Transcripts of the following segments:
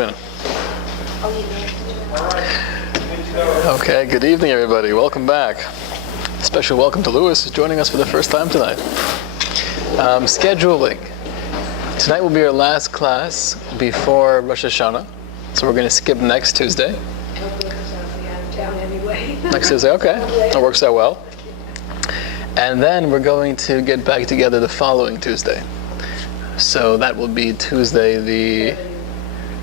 Stephen. Okay, good evening, everybody. Welcome back. Special welcome to Louis, who's joining us for the first time tonight. Scheduling. Tonight will be our last class before Rosh Hashanah, so we're going to skip next Tuesday. Next Tuesday, okay. That works out well. And then we're going to get back together the following Tuesday. So that will be Tuesday the...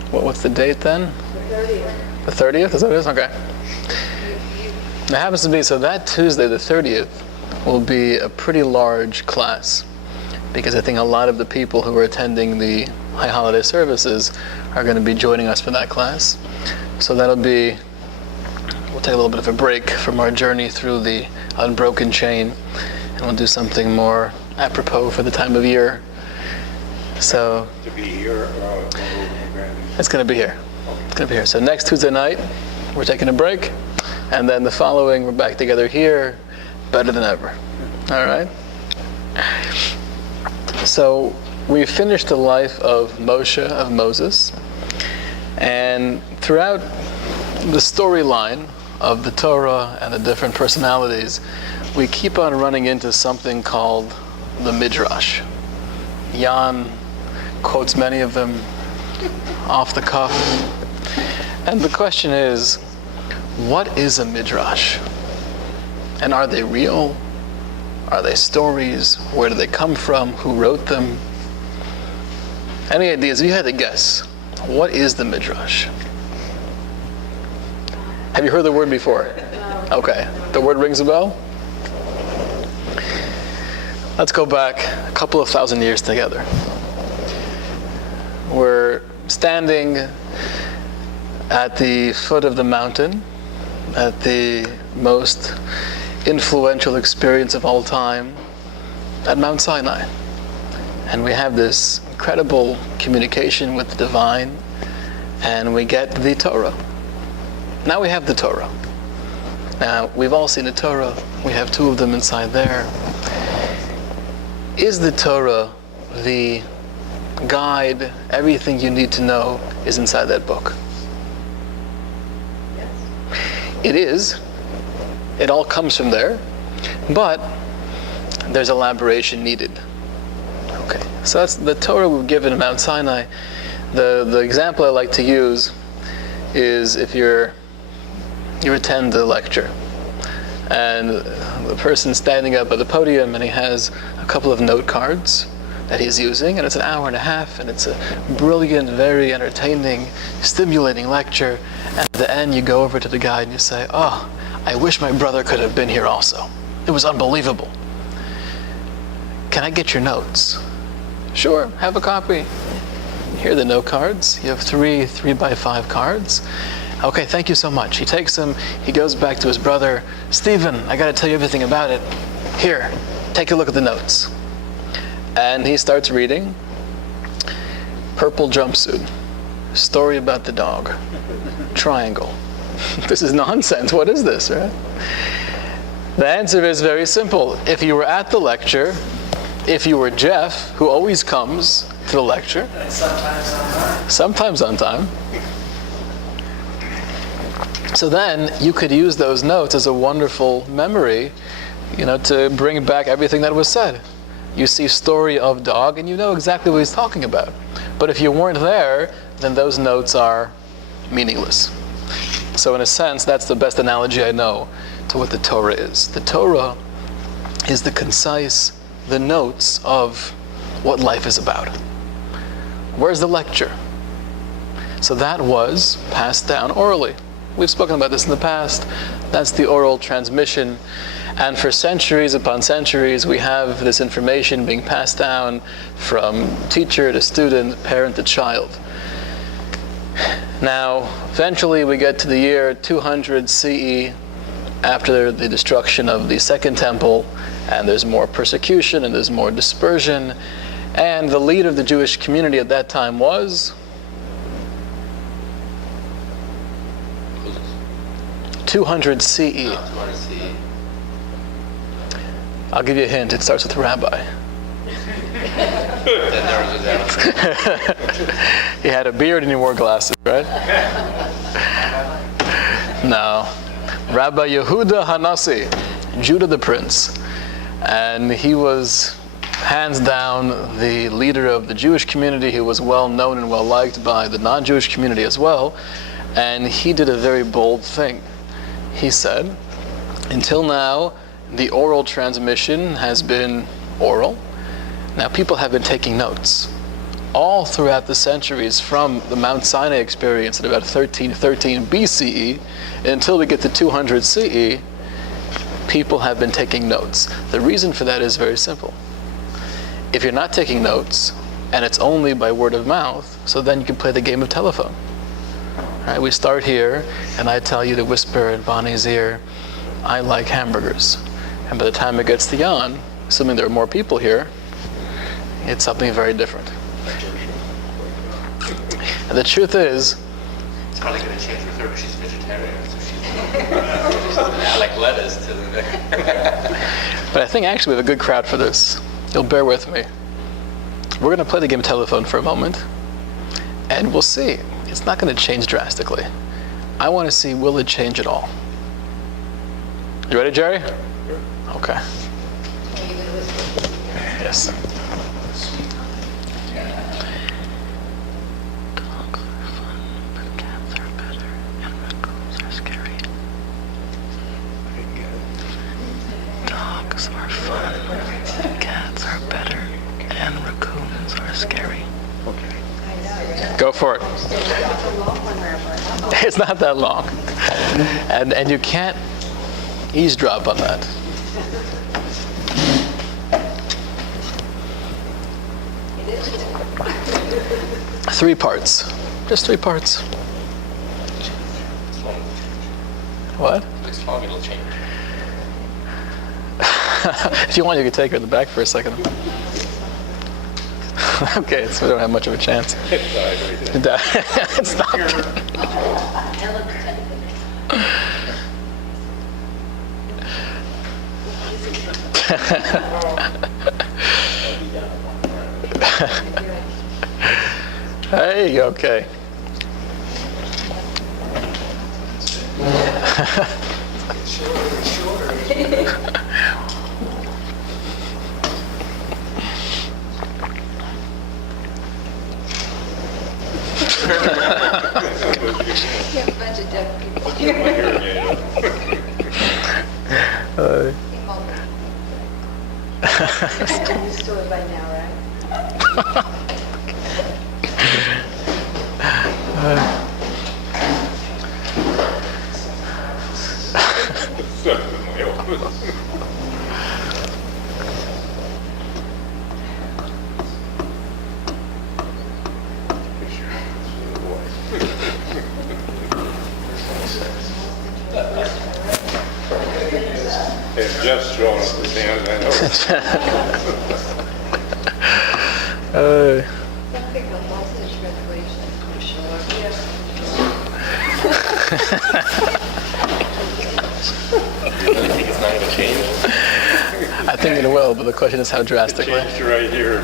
What's the date then? The 30th. The 30th? Is that what it is? Okay. It happens to be, so that Tuesday, the 30th, will be a pretty large class, because I think a lot of the people who are attending the high holiday services are going to be joining us for that class. So that'll be, we'll take a little bit of a break from our journey through the Unbroken chain, and we'll do something more apropos for the time of year. So, To be here, it's going to be here. It's going to be here. So next Tuesday night, we're taking a break. And then the following, we're back together here, better than ever. All right? So we finished the life of Moshe, of Moses. And throughout the storyline of the Torah and the different personalities, we keep on running into something called the Midrash. Jan quotes many of them off the cuff. And the question is, what is a Midrash? And are they real? Are they stories? Where do they come from? Who wrote them? Any ideas? If you had to guess, what is the Midrash? Have you heard the word before? Okay. The word rings a bell? Let's go back a couple of thousand years together. We're standing at the foot of the mountain, at the most influential experience of all time, at Mount Sinai. And we have this incredible communication with the divine, and we get the Torah. Now we have the Torah. Now, we've all seen the Torah. We have two of them inside there. Is the Torah the guide? Everything you need to know is inside that book? It is. It all comes from there, but there's elaboration needed. Okay, so that's the Torah we've given in Mount Sinai. The example I like to use is if you attend a lecture, and the person's standing up at the podium and he has a couple of note cards that he's using, and it's an hour and a half, and it's a brilliant, very entertaining, stimulating lecture. And at the end, you go over to the guy and you say, "Oh, I wish my brother could have been here also. It was unbelievable. Can I get your notes?" "Sure, have a copy." Here are the note cards. You have three 3x5 cards. "Okay, thank you so much." He takes them, he goes back to his brother. "Stephen, I got to tell you everything about it. Here, take a look at the notes." And he starts reading. Purple jumpsuit. Story about the dog. Triangle. This is nonsense. What is this, right? The answer is very simple. If you were at the lecture, if you were Jeff, who always comes to the lecture, sometimes on time, so then you could use those notes as a wonderful memory, to bring back everything that was said. You see story of dog and you know exactly what he's talking about. But if you weren't there, then those notes are meaningless. So in a sense, that's the best analogy I know to what the Torah is. The Torah is the concise, the notes of what life is about. Where's the lecture? So that was passed down orally. We've spoken about this in the past. That's the oral transmission. And for centuries upon centuries, we have this information being passed down from teacher to student, parent to child. Now, eventually we get to the year 200 CE, after the destruction of the Second Temple, and there's more persecution and there's more dispersion. And the leader of the Jewish community at that time was 200 CE. I'll give you a hint. It starts with Rabbi. Then there was his answer. He had a beard and he wore glasses, right? No. Rabbi Yehuda Hanasi, Judah the Prince. And he was hands down the leader of the Jewish community. He was well known and well liked by the non-Jewish community as well. And he did a very bold thing. He said, until now, the oral transmission has been oral. Now people have been taking notes. All throughout the centuries from the Mount Sinai experience at about 1313 BCE until we get to 200 CE, people have been taking notes. The reason for that is very simple. If you're not taking notes, and it's only by word of mouth, so then you can play the game of telephone. Right, we start here, and I tell you to whisper in Bonnie's ear, I like hamburgers. And by the time it gets to Jan, assuming there are more people here, it's something very different. And the truth is, It's probably going to change with her because she's vegetarian. So she's I like lettuce to the but I think actually we have a good crowd for this. You'll bear with me. We're going to play the game of telephone for a moment, and we'll see. It's not going to change drastically. I want to see, will it change at all? You ready, Jerry? Okay. Are you going to whisper? Yes. Dogs are fun, but cats are better, and raccoons are scary. Dogs are fun, cats are better, and raccoons are scary. Go for it. It's a long one, Rabbi. It's not that long. And you can't eavesdrop on that. It is. 3 parts. Just 3 parts. What? It's long, it'll change. If you want, you can take her in the back for a second. Okay, so we don't have much of a chance. It's not. Hey, okay. You have a bunch of deaf people here. I'm used to it by now, right? If Jeff's throwing up his hands, I know. I don't think the hostage graduation will show up. You really think it's not going to change? I think it will, but the question is how drastically. Changed right here.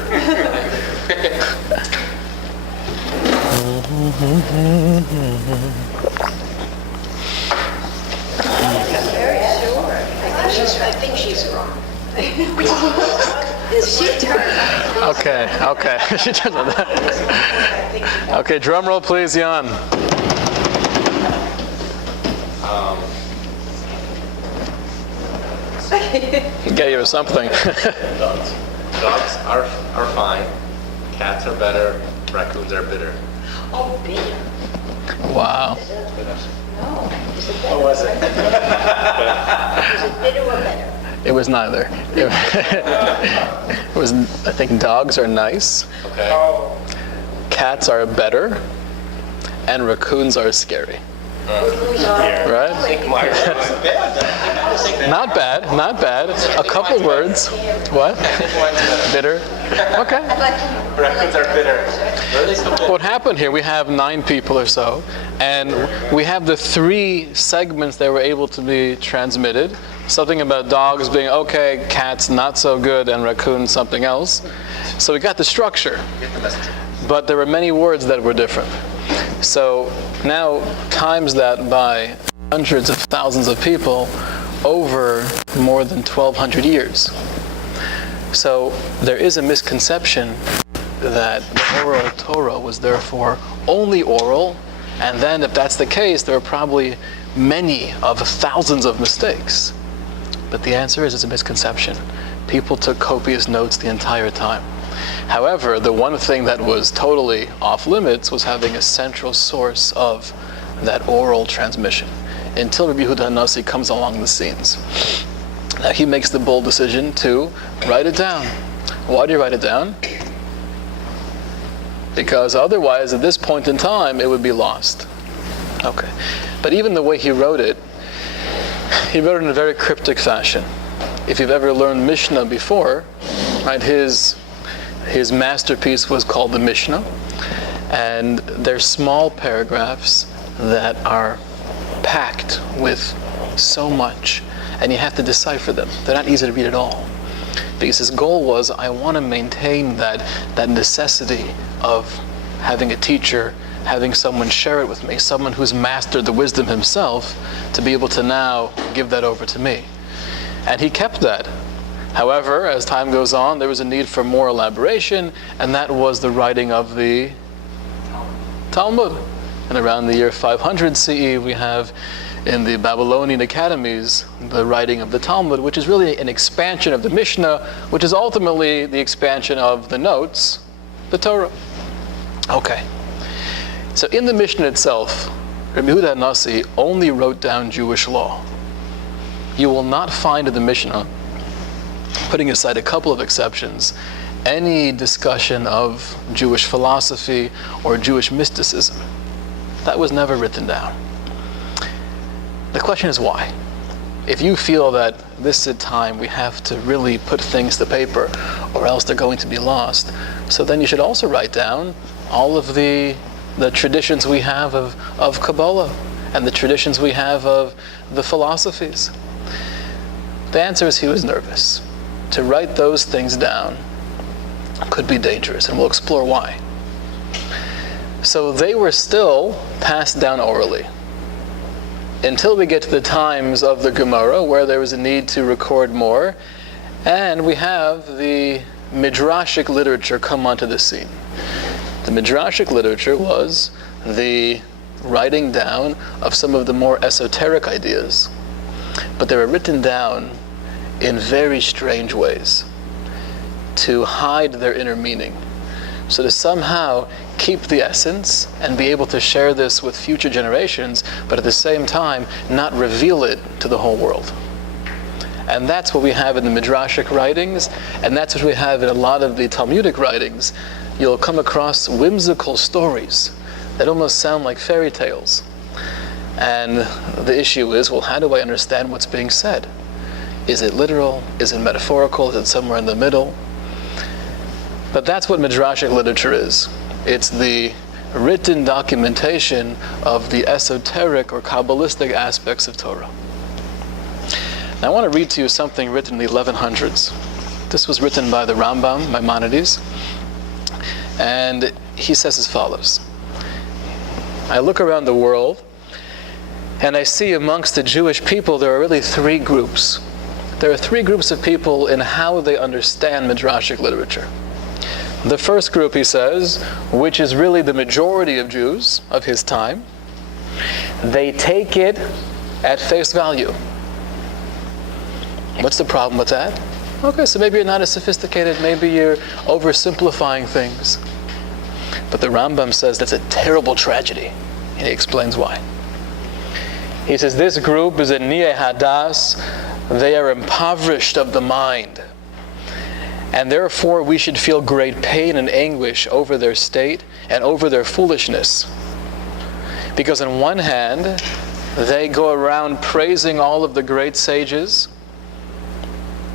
Very sure. I think she's wrong. Is she turned? Okay. She turns on that. Okay, drum roll, please, Jan. Get you something. Dogs. Dogs are fine. Cats are better. Raccoons are bitter. Oh, bitter. Wow. No. Is it What better? was it? Is it bitter or better? It was neither. It was, I think dogs are nice, Okay. cats are better, and raccoons are scary. Right? Not bad, not bad. A couple words. What? Bitter. Okay. Raccoons are bitter. Where are they so bitter? What happened here, we have 9 people or so, and we have the 3 segments that were able to be transmitted. Something about dogs being okay, cats not so good, and raccoons something else. So we got the structure, but there were many words that were different. So now times that by hundreds of thousands of people over more than 1,200 years. So there is a misconception that the oral Torah was therefore only oral, and then if that's the case, there are probably many of thousands of mistakes. But the answer is it's a misconception. People took copious notes the entire time. However, the one thing that was totally off limits was having a central source of that oral transmission, until Rabbi Yehuda HaNasi comes along the scenes. Now he makes the bold decision to write it down. Why do you write it down? Because otherwise, at this point in time, it would be lost. Okay. But even the way he wrote it in a very cryptic fashion. If you've ever learned Mishnah before, right, his masterpiece was called the Mishnah, and they're small paragraphs that are packed with so much, and you have to decipher them. They're not easy to read at all. Because his goal was, I want to maintain that necessity of having a teacher, having someone share it with me, someone who's mastered the wisdom himself, to be able to now give that over to me. And he kept that. However, as time goes on, there was a need for more elaboration, and that was the writing of the Talmud. And around the year 500 CE, we have in the Babylonian academies the writing of the Talmud, which is really an expansion of the Mishnah, which is ultimately the expansion of the notes, the Torah. Okay. So in the Mishnah itself, Rabbi Yehuda HaNasi only wrote down Jewish law. You will not find in the Mishnah, putting aside a couple of exceptions, any discussion of Jewish philosophy or Jewish mysticism. That was never written down. The question is why? If you feel that this is a time we have to really put things to paper or else they're going to be lost, so then you should also write down all of the traditions we have of Kabbalah and the traditions we have of the philosophies. The answer is he was nervous. To write those things down could be dangerous, and we'll explore why. So they were still passed down orally until we get to the times of the Gemara, where there was a need to record more, and we have the Midrashic literature come onto the scene. The Midrashic literature was the writing down of some of the more esoteric ideas, but they were written down in very strange ways to hide their inner meaning. So to somehow keep the essence and be able to share this with future generations, but at the same time not reveal it to the whole world. And that's what we have in the Midrashic writings, and that's what we have in a lot of the Talmudic writings. You'll come across whimsical stories that almost sound like fairy tales. And the issue is, well, how do I understand what's being said? Is it literal? Is it metaphorical? Is it somewhere in the middle? But that's what Midrashic literature is. It's the written documentation of the esoteric or Kabbalistic aspects of Torah. Now I want to read to you something written in the 1100s. This was written by the Rambam, Maimonides, and he says as follows. I look around the world and I see amongst the Jewish people there are really 3 groups. There are 3 groups of people in how they understand Midrashic literature. The first group, he says, which is really the majority of Jews of his time, they take it at face value. What's the problem with that? Okay, so maybe you're not as sophisticated, maybe you're oversimplifying things. But the Rambam says that's a terrible tragedy, and he explains why. He says this group is a Nieh Hadas, they are impoverished of the mind. And therefore we should feel great pain and anguish over their state and over their foolishness. Because on one hand, they go around praising all of the great sages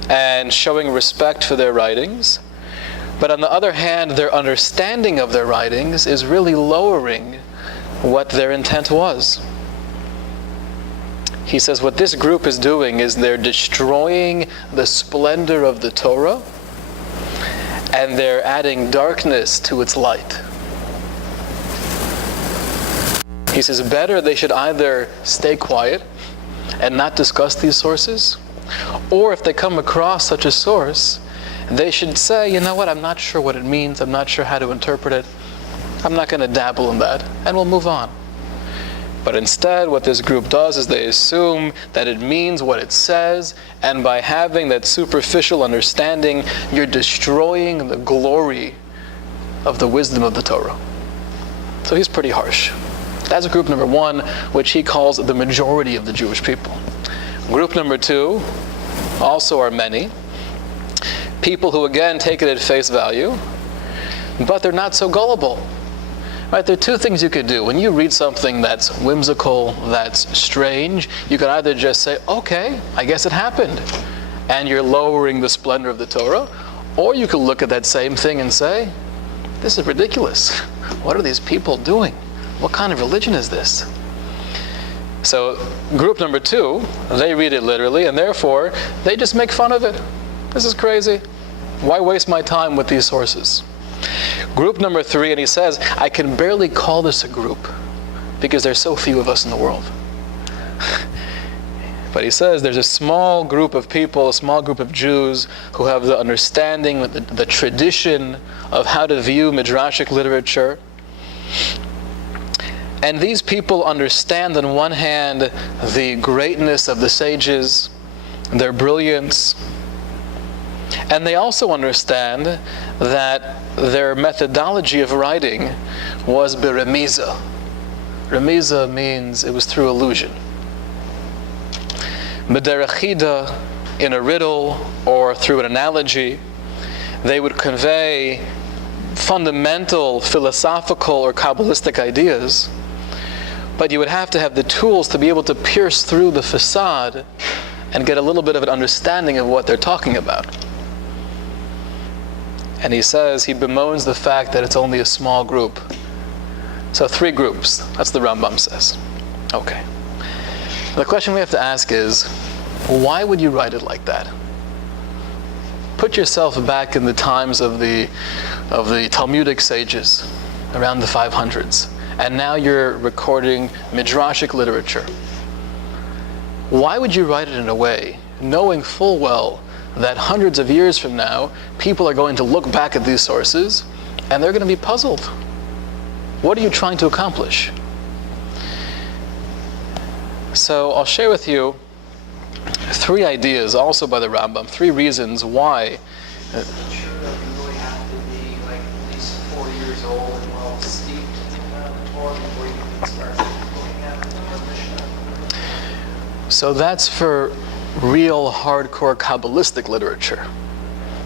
and showing respect for their writings. But on the other hand, their understanding of their writings is really lowering what their intent was. He says what this group is doing is they're destroying the splendor of the Torah, and they're adding darkness to its light. He says better they should either stay quiet and not discuss these sources, or if they come across such a source, they should say, you know what, I'm not sure what it means, I'm not sure how to interpret it, I'm not going to dabble in that, and we'll move on. But instead, what this group does is they assume that it means what it says, and by having that superficial understanding, you're destroying the glory of the wisdom of the Torah. So he's pretty harsh. That's group number one, which he calls the majority of the Jewish people. Group number two also are many. People who again take it at face value, but they're not so gullible. Right, there are two things you could do. When you read something that's whimsical, that's strange, you can either just say, okay, I guess it happened, and you're lowering the splendor of the Torah, or you could look at that same thing and say, this is ridiculous. What are these people doing? What kind of religion is this? So group number two, they read it literally, and therefore they just make fun of it. This is crazy. Why waste my time with these sources? Group number three, and he says, I can barely call this a group because there's so few of us in the world. But he says there's a small group of people, a small group of Jews who have the understanding, the tradition of how to view Midrashic literature. And these people understand on one hand the greatness of the sages, their brilliance, and they also understand that their methodology of writing was beremiza. Remiza means it was through illusion. B'derechida, in a riddle or through an analogy, they would convey fundamental philosophical or Kabbalistic ideas, but you would have to have the tools to be able to pierce through the facade and get a little bit of an understanding of what they're talking about. And he says, he bemoans the fact that it's only a small group. So 3 groups, that's the Rambam says. Okay. The question we have to ask is, why would you write it like that? Put yourself back in the times of the Talmudic sages, around the 500s, and now you're recording Midrashic literature. Why would you write it in a way, knowing full well that hundreds of years from now, people are going to look back at these sources and they're going to be puzzled? What are you trying to accomplish? So I'll share with you 3 ideas, also by the Rambam, 3 reasons why. I'm sure that you really have to be like at least 4 years old and well steeped in the Torah before you can start looking at the Mishnah. So that's for real hardcore Kabbalistic literature.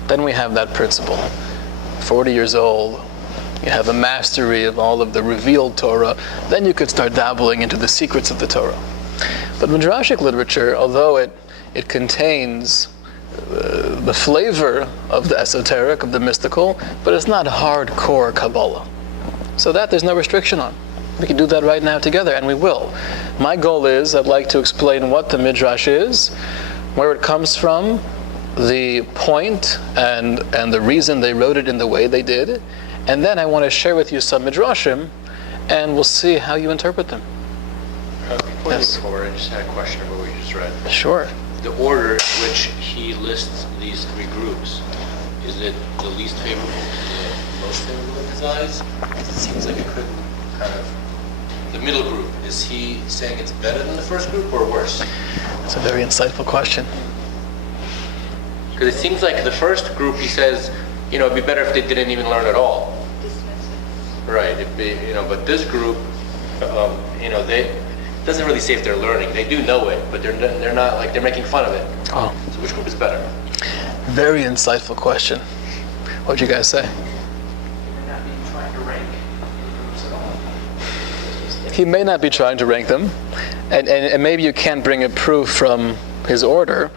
Then we have that principle. 40 years old, you have a mastery of all of the revealed Torah, then you could start dabbling into the secrets of the Torah. But Midrashic literature, although it contains the flavor of the esoteric, of the mystical, but it's not hardcore Kabbalah. So that there's no restriction on. We can do that right now together, and we will. My goal is, I'd like to explain what the Midrash is, where it comes from, the point and the reason they wrote it in the way they did, and then I want to share with you some Midrashim, and we'll see how you interpret them. Before Yes. you move forward, I just had a question about what you just read. Sure. The order in which he lists these 3 groups, is it the least favorable to the most favorable in his eyes? It seems like it could kind of... The middle group, is he saying it's better than the first group or worse? That's a very insightful question. Because it seems like the first group, he says, it'd be better if they didn't even learn at all. Right, it'd be, but this group, it doesn't really say if they're learning. They do know it, but they're not, like, they're making fun of it. Oh, So which group is better? very insightful question. What'd you guys say? You're not even trying to rank groups at all. he may not be trying to rank them, and maybe you can't bring a proof from his order,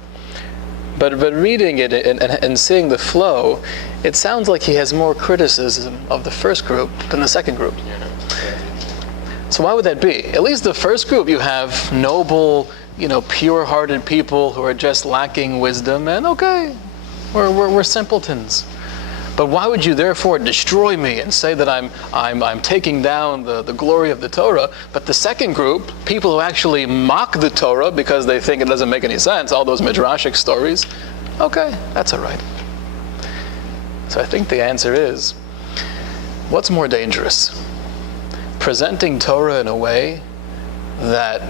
but reading it and seeing the flow, it sounds like he has more criticism of the first group than the second group. So why would that be? At least the first group, you have noble, pure-hearted people who are just lacking wisdom, and okay, we're simpletons. But why would you therefore destroy me and say that I'm taking down the glory of the Torah? But the second group, people who actually mock the Torah because they think it doesn't make any sense, all those midrashic stories, okay, that's all right. So I think the answer is, what's more dangerous? Presenting Torah in a way that's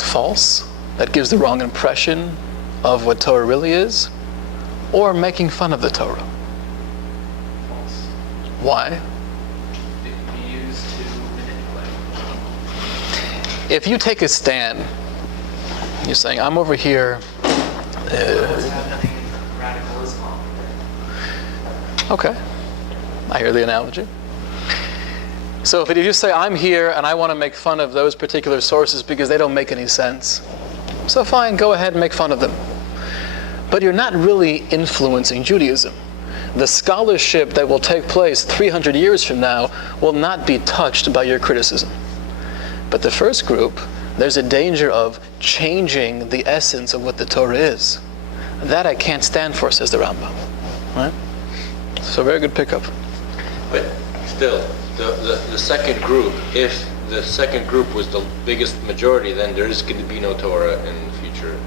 false, that gives the wrong impression of what Torah really is, or making fun of the Torah? False. Why? It can be used to manipulate. If you take a stand, you're saying, I'm over here. What's happening in radical Islam? Okay, I hear the analogy. So if you say, I'm here and I want to make fun of those particular sources because they don't make any sense, so fine, go ahead and make fun of them. But you're not really influencing Judaism. The scholarship that will take place 300 years from now will not be touched by your criticism. But the first group, there's a danger of changing the essence of what the Torah is. That I can't stand for, says the Rambam. Right? So very good pickup. But still, the second group, if the second group was the biggest majority, then there is going to be no Torah in the future.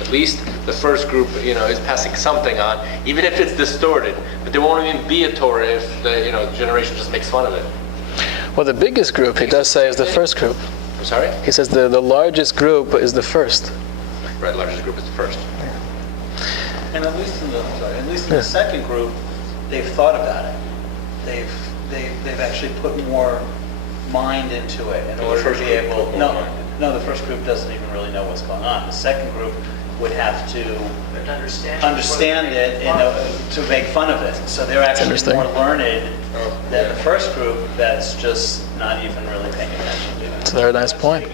At least the first group, is passing something on, even if it's distorted. But there won't even be a Torah if the generation just makes fun of it. Well, the biggest group, he does say, is the first group. I'm sorry? He says the largest group is the first. Right, largest group is the first. And at least in the second group, they've thought about it. They've actually put more mind into it in order to be able. No, the first group doesn't even really know what's going on. The second group would have to understand it to make fun of it. So they're actually more learned than the first group that's just not even really paying attention to it. That's a very nice point.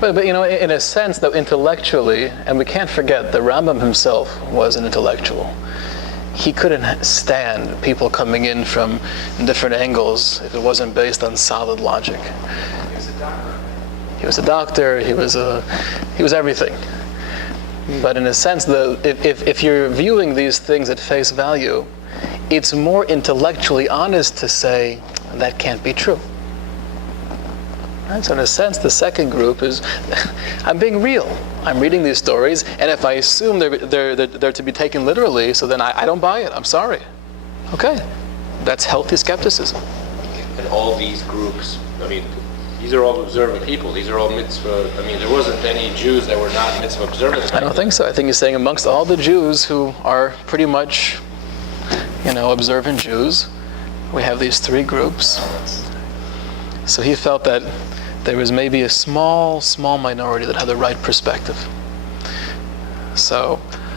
But in a sense, though, intellectually, and we can't forget, the Rambam himself was an intellectual. He couldn't stand people coming in from different angles if it wasn't based on solid logic. He was a doctor. He was a doctor. He was everything. But in a sense, if you're viewing these things at face value, it's more intellectually honest to say that can't be true. Right? So in a sense, the second group is, I'm being real. I'm reading these stories, and if I assume they're to be taken literally, so then I don't buy it. I'm sorry. Okay, that's healthy skepticism. And all these groups, these are all observant people. These are all mitzvah. There wasn't any Jews that were not mitzvah observant. I don't think so. I think he's saying amongst all the Jews who are pretty much, observant Jews, we have these three groups. So he felt that there was maybe a small minority that had the right perspective. So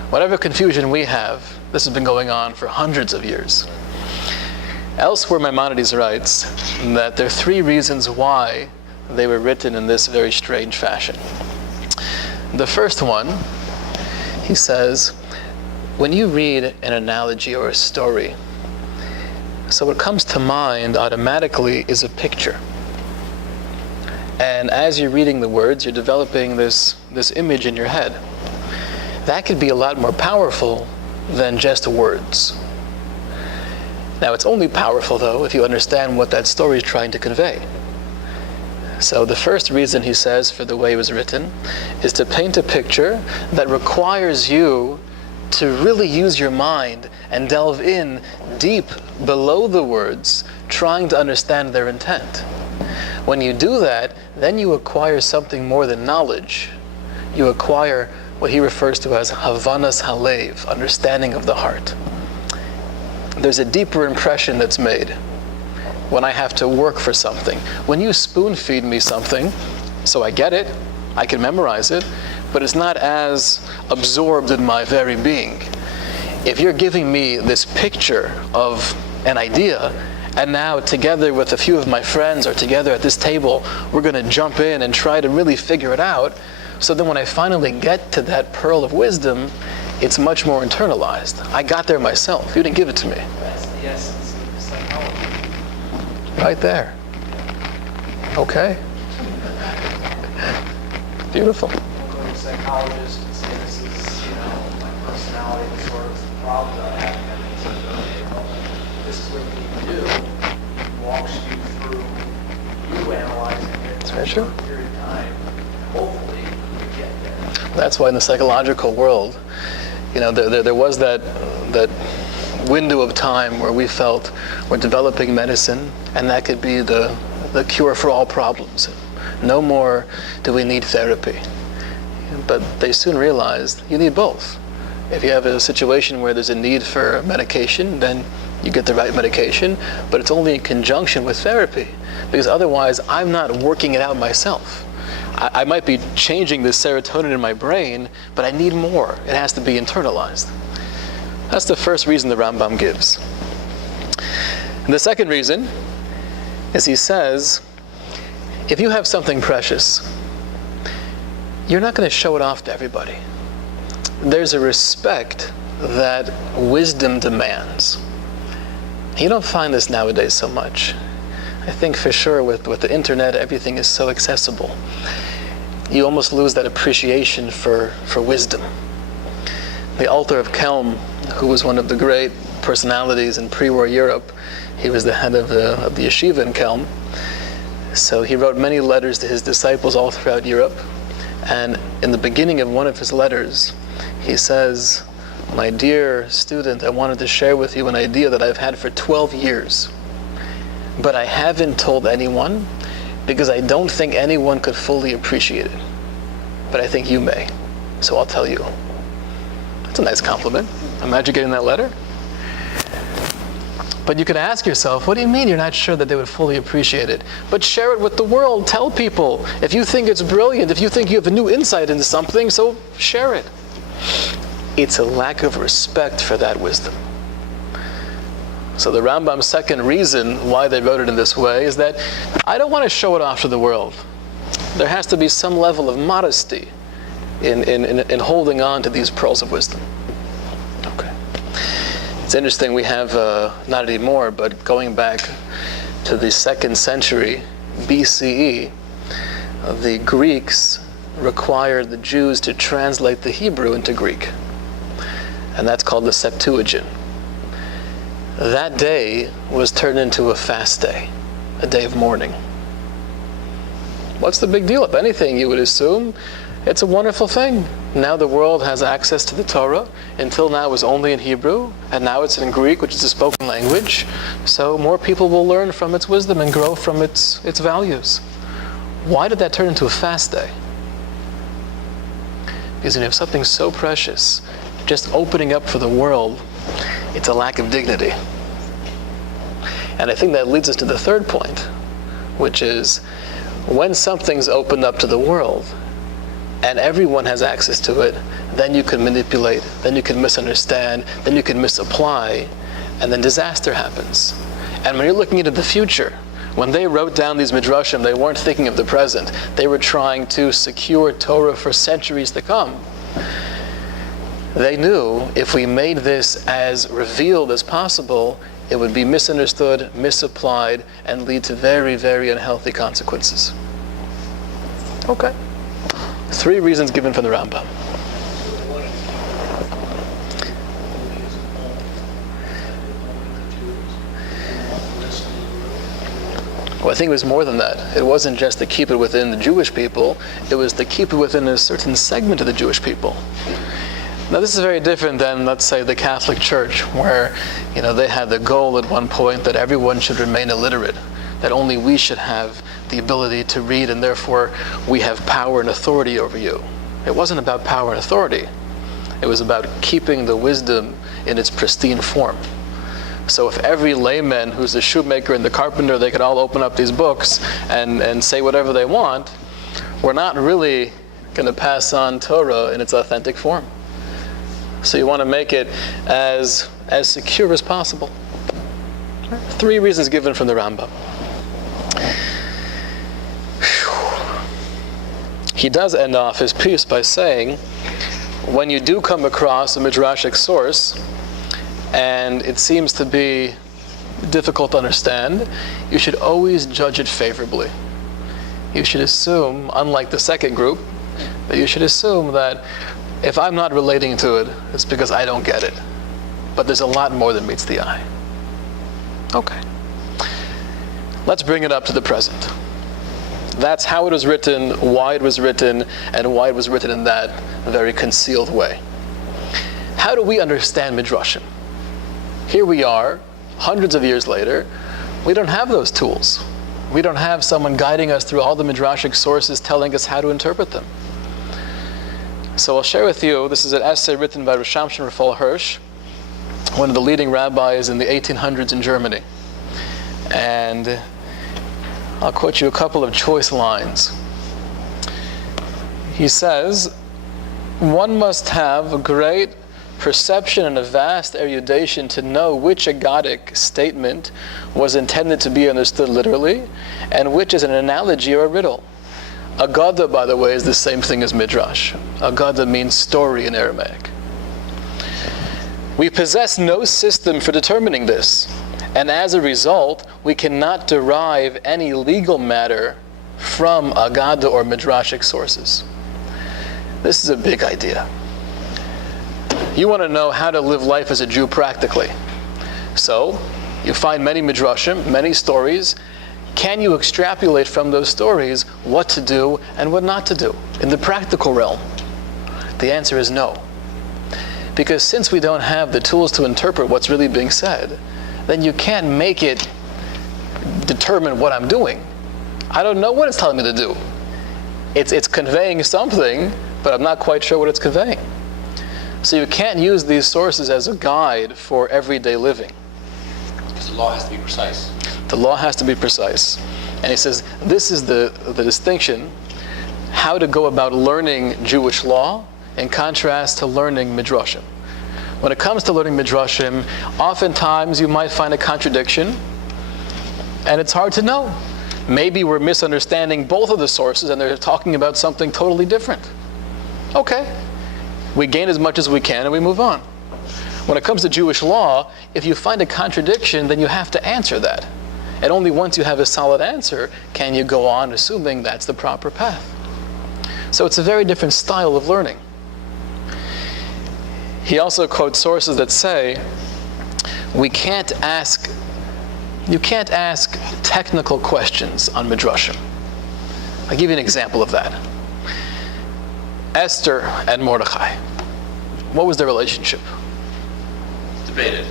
whatever confusion we have, this has been going on for hundreds of years. Elsewhere, Maimonides writes that there are three reasons why they were written in this very strange fashion. The first one, he says, when you read an analogy or a story, so what comes to mind automatically is a picture. And as you're reading the words, you're developing this image in your head. That could be a lot more powerful than just words. Now, it's only powerful, though, if you understand what that story is trying to convey. So the first reason, he says, for the way it was written, is to paint a picture that requires you to really use your mind and delve in deep below the words, trying to understand their intent. When you do that, then you acquire something more than knowledge. You acquire what he refers to as Havanas Halev, understanding of the heart. There's a deeper impression that's made when I have to work for something. When you spoon feed me something, so I get it, I can memorize it, but it's not as absorbed in my very being. if you're giving me this picture of an idea, and now together with a few of my friends or together at this table, we're going to jump in and try to really figure it out, so then when I finally get to that pearl of wisdom, it's much more internalized. I got there myself. You didn't give it to me. That's the essence of psychology. Right there. Okay. Beautiful. Go to a psychologist and say, this is, my personality disorder, this is the problem that I have, and everything's like, okay, well, this is what you need to do. He walks you through you analyzing it That's very true. for a period of time. Hopefully, you get there. That's why in the psychological world, there was that window of time where we felt we're developing medicine, and that could be the cure for all problems. No more do we need therapy. But they soon realized you need both. If you have a situation where there's a need for medication, then you get the right medication, but it's only in conjunction with therapy, because otherwise I'm not working it out myself. I might be changing the serotonin in my brain, but I need more. It has to be internalized. That's the first reason the Rambam gives. And the second reason is he says, if you have something precious, you're not going to show it off to everybody. There's a respect that wisdom demands. You don't find this nowadays so much. I think for sure with the internet, everything is so accessible. You almost lose that appreciation for wisdom. The Alter of Kelm, who was one of the great personalities in pre-war Europe, he was the head of the yeshiva in Kelm. So he wrote many letters to his disciples all throughout Europe. And in the beginning of one of his letters, he says, "My dear student, I wanted to share with you an idea that I've had for 12 years. But I haven't told anyone because I don't think anyone could fully appreciate it. But I think you may. So I'll tell you." That's a nice compliment. Imagine getting that letter. But you could ask yourself, what do you mean you're not sure that they would fully appreciate it? But share it with the world. Tell people. If you think it's brilliant, if you think you have a new insight into something, so share it. It's a lack of respect for that wisdom. So the Rambam's second reason why they wrote it in this way is that I don't want to show it off to the world. There has to be some level of modesty in holding on to these pearls of wisdom. Okay. It's interesting, we have, not anymore, but going back to the 2nd century BCE, the Greeks required the Jews to translate the Hebrew into Greek. And that's called the Septuagint. That day was turned into a fast day, a day of mourning. What's the big deal? If anything, you would assume it's a wonderful thing. Now the world has access to the Torah. Until now it was only in Hebrew, and now it's in Greek, which is a spoken language. So more people will learn from its wisdom and grow from its values. Why did that turn into a fast day? Because when you have something so precious, just opening up for the world, it's a lack of dignity. And I think that leads us to the third point, which is when something's opened up to the world and everyone has access to it, then you can manipulate, then you can misunderstand, then you can misapply, and then disaster happens. And when you're looking into the future, when they wrote down these Midrashim, they weren't thinking of the present. They were trying to secure Torah for centuries to come. They knew if we made this as revealed as possible, it would be misunderstood, misapplied, and lead to very, very unhealthy consequences. Okay. 3 reasons given from the Rambam. Well, I think it was more than that. It wasn't just to keep it within the Jewish people, it was to keep it within a certain segment of the Jewish people. Now this is very different than, let's say, the Catholic Church, where they had the goal at one point that everyone should remain illiterate, that only we should have the ability to read and therefore we have power and authority over you. It wasn't about power and authority. It was about keeping the wisdom in its pristine form. So if every layman who's the shoemaker and the carpenter, they could all open up these books and say whatever they want, we're not really going to pass on Torah in its authentic form. So you want to make it as secure as possible. 3 reasons given from the Rambam. He does end off his piece by saying, when you do come across a midrashic source, and it seems to be difficult to understand, you should always judge it favorably. You should assume, unlike the second group, that you should assume that if I'm not relating to it, it's because I don't get it. But there's a lot more than meets the eye. Okay. Let's bring it up to the present. That's how it was written, why it was written, and why it was written in that very concealed way. How do we understand Midrashim? Here we are, hundreds of years later. We don't have those tools. We don't have someone guiding us through all the Midrashic sources telling us how to interpret them. So I'll share with you, this is an essay written by Rosh Hashanah Raphael Hirsch, one of the leading rabbis in the 1800s in Germany. And I'll quote you a couple of choice lines. He says, one must have a great perception and a vast erudition to know which Aggadic statement was intended to be understood literally, and which is an analogy or a riddle. Agada, by the way, is the same thing as Midrash. Agada means story in Aramaic. We possess no system for determining this, and as a result, we cannot derive any legal matter from Agada or Midrashic sources. This is a big idea. You want to know how to live life as a Jew practically. So, you find many Midrashim, many stories. Can you extrapolate from those stories what to do and what not to do in the practical realm? The answer is no. Because since we don't have the tools to interpret what's really being said, then you can't make it determine what I'm doing. I don't know what it's telling me to do. It's conveying something, but I'm not quite sure what it's conveying. So you can't use these sources as a guide for everyday living. Because the law has to be precise. The law has to be precise. And he says, this is the distinction, how to go about learning Jewish law in contrast to learning Midrashim. When it comes to learning Midrashim, oftentimes you might find a contradiction, and it's hard to know. Maybe we're misunderstanding both of the sources and they're talking about something totally different. Okay. We gain as much as we can and we move on. When it comes to Jewish law, if you find a contradiction, then you have to answer that. And only once you have a solid answer can you go on assuming that's the proper path. So it's a very different style of learning. He also quotes sources that say, you can't ask technical questions on Midrashim. I'll give you an example of that. Esther and Mordechai. What was their relationship? Debated.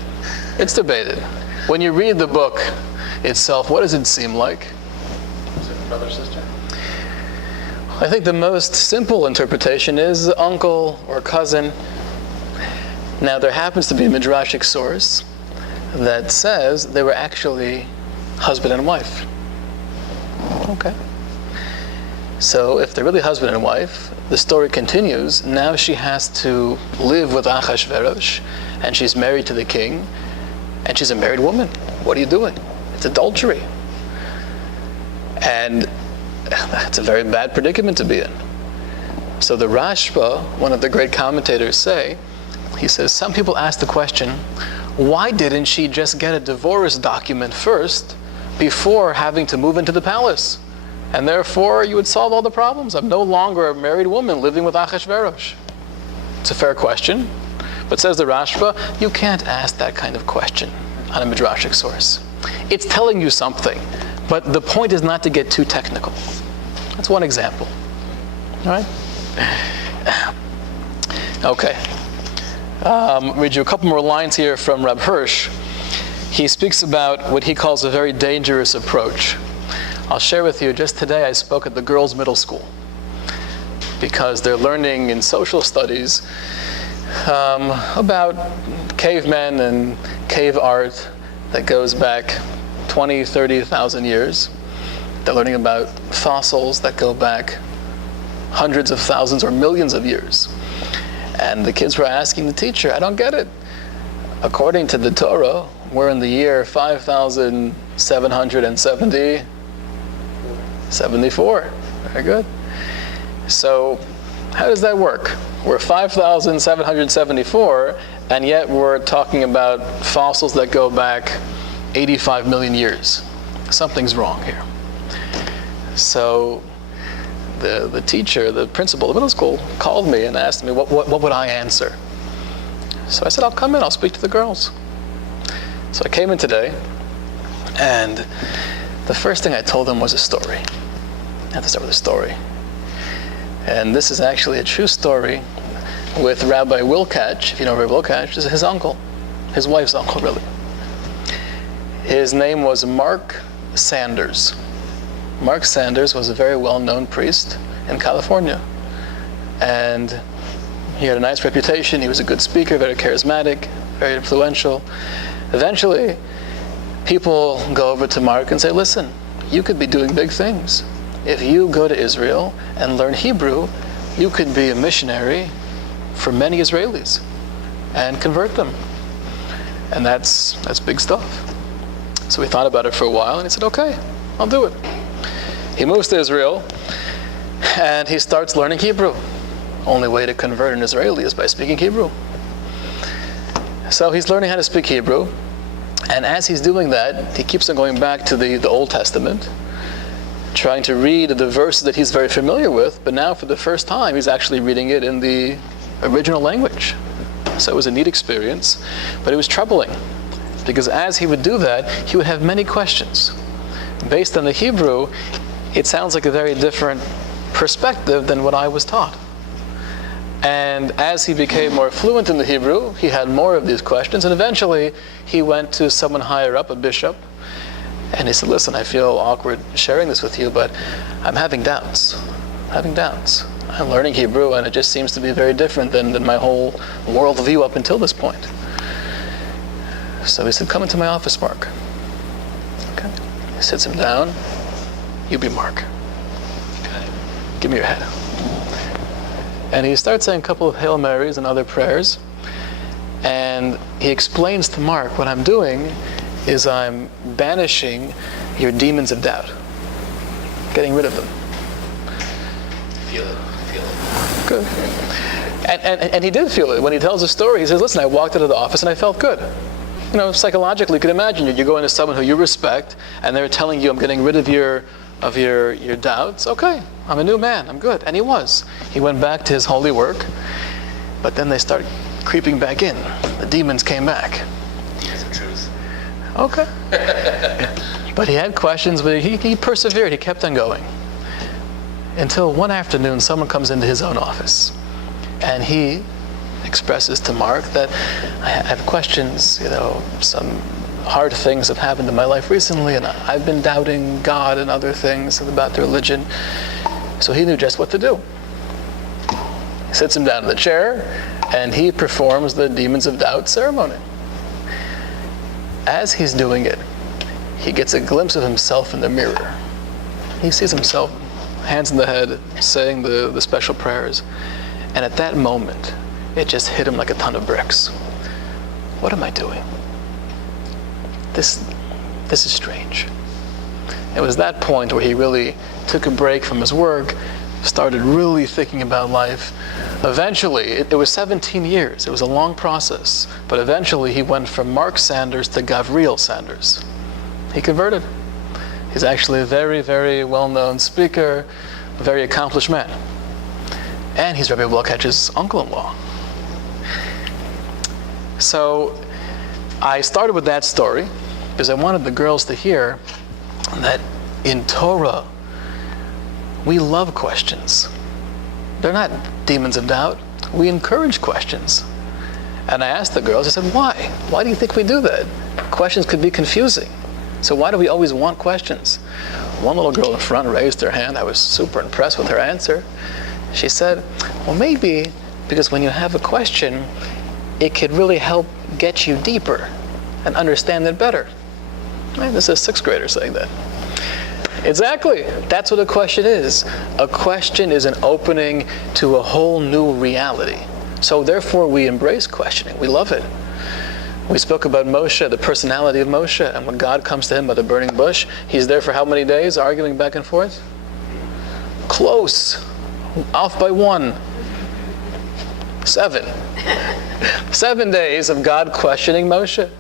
It's debated. When you read the book itself, what does it seem like? Is it brother, sister? I think the most simple interpretation is uncle or cousin. Now, there happens to be a Midrashic source that says they were actually husband and wife. Okay. So if they're really husband and wife, the story continues. Now she has to live with Achashverosh, and she's married to the king, and she's a married woman. What are you doing? It's adultery. And that's a very bad predicament to be in. So the Rashba, one of the great commentators, he says, some people ask the question, why didn't she just get a divorce document first before having to move into the palace? And therefore, you would solve all the problems. I'm no longer a married woman living with Achashverosh. It's a fair question. But says the Rashba, you can't ask that kind of question on a Midrashic source. It's telling you something, but the point is not to get too technical. That's one example. All right? Okay. Read you a couple more lines here from Reb Hirsch. He speaks about what he calls a very dangerous approach. I'll share with you, just today I spoke at the girls' middle school because they're learning in social studies about cavemen and cave art that goes back 20, 30,000 years. They're learning about fossils that go back hundreds of thousands or millions of years. And the kids were asking the teacher, I don't get it. According to the Torah, we're in the year 5,774. Very good. So how does that work? We're 5,774, and yet we're talking about fossils that go back 85 million years. Something's wrong here. So the teacher, the principal of the middle school, called me and asked me what would I answer. So I said, I'll come in, I'll speak to the girls. So I came in today, and the first thing I told them was a story. I have to start with a story. And this is actually a true story with Rabbi Wilkach. If you know Rabbi Wilkach, this is his uncle, his wife's uncle, really. His name was Mark Sanders. Mark Sanders was a very well-known priest in California. And he had a nice reputation. He was a good speaker, very charismatic, very influential. Eventually, people go over to Mark and say, listen, you could be doing big things. If you go to Israel and learn Hebrew, you could be a missionary for many Israelis and convert them. And that's big stuff. So we thought about it for a while, and he said, okay, I'll do it. He moves to Israel, and he starts learning Hebrew. Only way to convert an Israeli is by speaking Hebrew. So he's learning how to speak Hebrew, and as he's doing that, he keeps on going back to the Old Testament, trying to read the verses that he's very familiar with, but now for the first time he's actually reading it in the original language. So it was a neat experience, but it was troubling, because as he would do that, he would have many questions. Based on the Hebrew, it sounds like a very different perspective than what I was taught. And as he became more fluent in the Hebrew, he had more of these questions, and eventually he went to someone higher up, a bishop, and he said, listen, I feel awkward sharing this with you, but I'm having doubts. I'm learning Hebrew, and it just seems to be very different than my whole worldview up until this point. So he said, come into my office, Mark. Okay. He sits him down. You be Mark. Okay. Give me your head. And he starts saying a couple of Hail Marys and other prayers. And he explains to Mark, what I'm doing is I'm banishing your demons of doubt. Getting rid of them. Feel it. Good. And he did feel it. When he tells the story, he says, listen, I walked out of the office and I felt good. You know, psychologically, you could imagine you go into someone who you respect, and they're telling you, I'm getting rid of your doubts. Okay, I'm a new man, I'm good. And he was. He went back to his holy work, but then they started creeping back in. The demons came back. Here's the truth. Okay. But he had questions, but he persevered, he kept on going. Until one afternoon, someone comes into his own office, and he expresses to Mark that I have questions, some hard things have happened in my life recently, and I've been doubting God and other things about the religion. So he knew just what to do. He sits him down in the chair, and he performs the demons of doubt ceremony. As he's doing it, he gets a glimpse of himself in the mirror. He sees himself, hands in the head, saying the special prayers. And at that moment, it just hit him like a ton of bricks. What am I doing? This is strange. It was that point where he really took a break from his work, started really thinking about life. Eventually, it was 17 years. It was a long process. But eventually, he went from Mark Sanders to Gavriel Sanders. He converted. He's actually a very, very well-known speaker, a very accomplished man. And he's Rabbi Wilkach's uncle-in-law. So I started with that story because I wanted the girls to hear that in Torah, we love questions. They're not demons of doubt. We encourage questions. And I asked the girls, I said, why? Why do you think we do that? Questions could be confusing. So why do we always want questions? One little girl in front raised her hand. I was super impressed with her answer. She said, well, maybe because when you have a question, it could really help get you deeper and understand it better. Right? This is a sixth grader saying that. Exactly. That's what a question is. A question is an opening to a whole new reality. So therefore we embrace questioning. We love it. We spoke about Moshe, the personality of Moshe, and when God comes to him by the burning bush, he's there for how many days, arguing back and forth? Close. Off by 1. 7. 7 days of God questioning Moshe.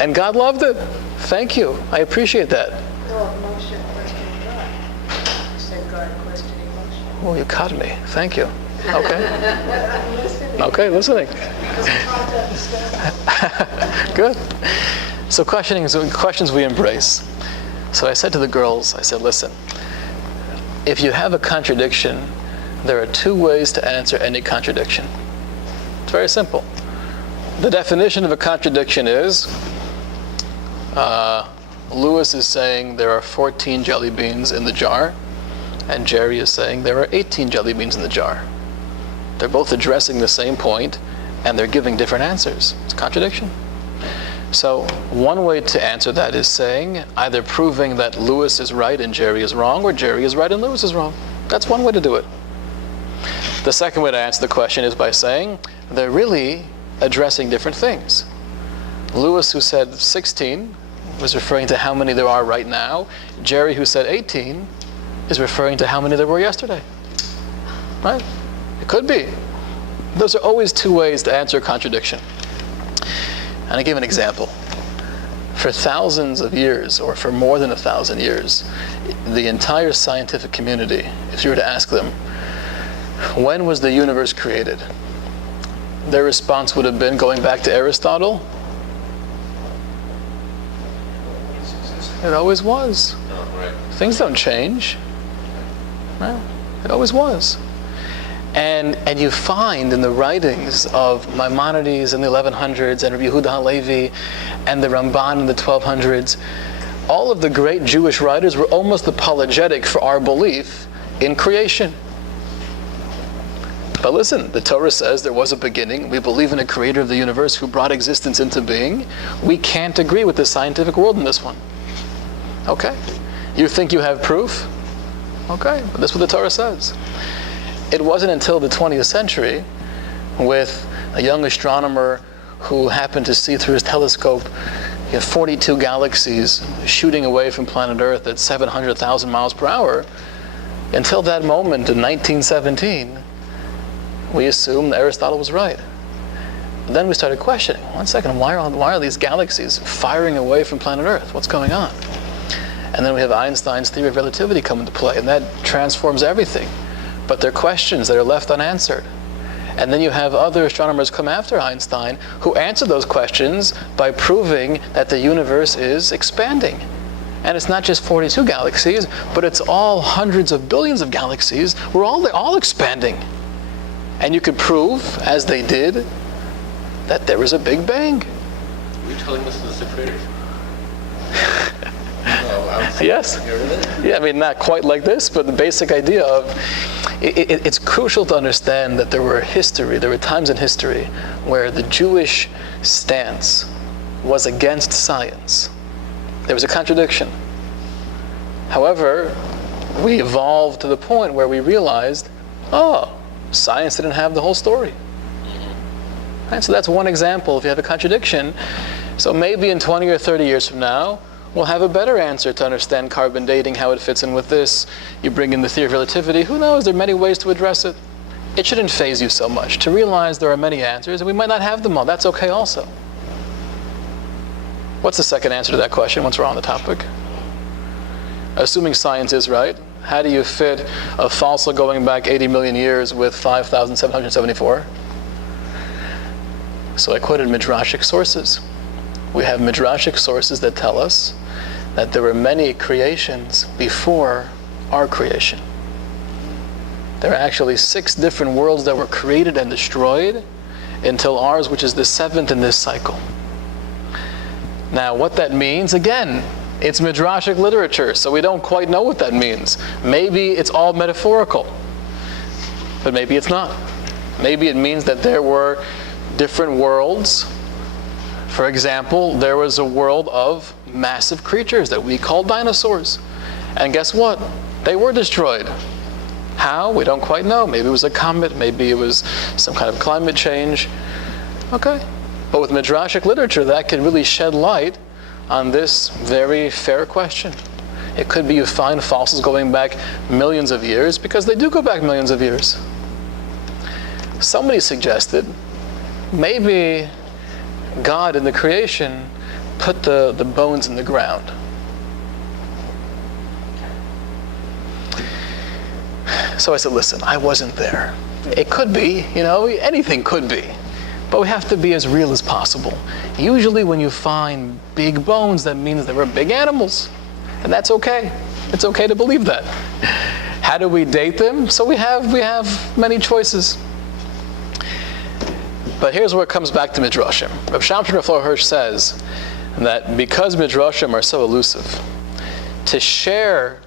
And God loved it. Thank you. I appreciate that. No, Moshe questioned God. You said God questioning Moshe. Oh, you caught me. Thank you. Okay. I'm listening. Okay, listening. Because I'm trying to understand. Good. So questions we embrace. So I said to the girls, I said, listen, if you have a contradiction, there are 2 ways to answer any contradiction. It's very simple. The definition of a contradiction is, Lewis is saying there are 14 jelly beans in the jar, and Jerry is saying there are 18 jelly beans in the jar. They're both addressing the same point, and they're giving different answers. It's a contradiction. So one way to answer that is saying, either proving that Lewis is right and Jerry is wrong, or Jerry is right and Lewis is wrong. That's one way to do it. The second way to answer the question is by saying, they're really addressing different things. Lewis, who said 16, was referring to how many there are right now. Jerry, who said 18, is referring to how many there were yesterday. Right? It could be. Those are always 2 ways to answer a contradiction. And I give an example. For thousands of years, or for more than 1,000 years, the entire scientific community, if you were to ask them, when was the universe created? Their response would have been, going back to Aristotle, it always was. Things don't change. No, it always was. And you find in the writings of Maimonides in the 1100s and Rabbi Yehuda HaLevi and the Ramban in the 1200s, all of the great Jewish writers were almost apologetic for our belief in creation. But listen, the Torah says there was a beginning. We believe in a creator of the universe who brought existence into being. We can't agree with the scientific world in this one. Okay. You think you have proof? Okay, but that's what the Torah says. It wasn't until the 20th century, with a young astronomer who happened to see through his telescope 42 galaxies shooting away from planet Earth at 700,000 miles per hour, until that moment in 1917, we assumed Aristotle was right. Then we started questioning, 1 second, why are these galaxies firing away from planet Earth? What's going on? And then we have Einstein's theory of relativity come into play, and that transforms everything. But there are questions that are left unanswered. And then you have other astronomers come after Einstein who answer those questions by proving that the universe is expanding. And it's not just 42 galaxies, but it's all hundreds of billions of galaxies. They're all expanding. And you could prove, as they did, that there was a Big Bang. Are you telling us this is the creator? Yes. Yeah, I mean, not quite like this, but the basic idea of it's crucial to understand that there were times in history where the Jewish stance was against science. There was a contradiction. However, we evolved to the point where we realized, science didn't have the whole story. Right? So that's one example. If you have a contradiction, so maybe in 20 or 30 years from now, we'll have a better answer to understand carbon dating, how it fits in with this. You bring in the theory of relativity. Who knows? There are many ways to address it. It shouldn't faze you so much to realize there are many answers, and we might not have them all. That's okay also. What's the second answer to that question once we're on the topic? Assuming science is right, how do you fit a fossil going back 80 million years with 5,774? So I quoted Midrashic sources. We have Midrashic sources that tell us that there were many creations before our creation. There are actually 6 different worlds that were created and destroyed until ours, which is the 7th in this cycle. Now, what that means, again, it's Midrashic literature, so we don't quite know what that means. Maybe it's all metaphorical, but maybe it's not. Maybe it means that there were different worlds. For example, there was a world of massive creatures that we call dinosaurs. And guess what? They were destroyed. How? We don't quite know. Maybe it was a comet, maybe it was some kind of climate change. Okay. But with Midrashic literature, that can really shed light on this very fair question. It could be you find fossils going back millions of years, because they do go back millions of years. Somebody suggested maybe God in the creation put the bones in the ground. So I said, listen, I wasn't there. It could be, anything could be. But we have to be as real as possible. Usually when you find big bones, that means there were big animals. And that's okay. It's okay to believe that. How do we date them? So we have many choices. But here's where it comes back to Midrashim. Rav Shamshon Raphael Hirsch says that because Midrashim are so elusive, to share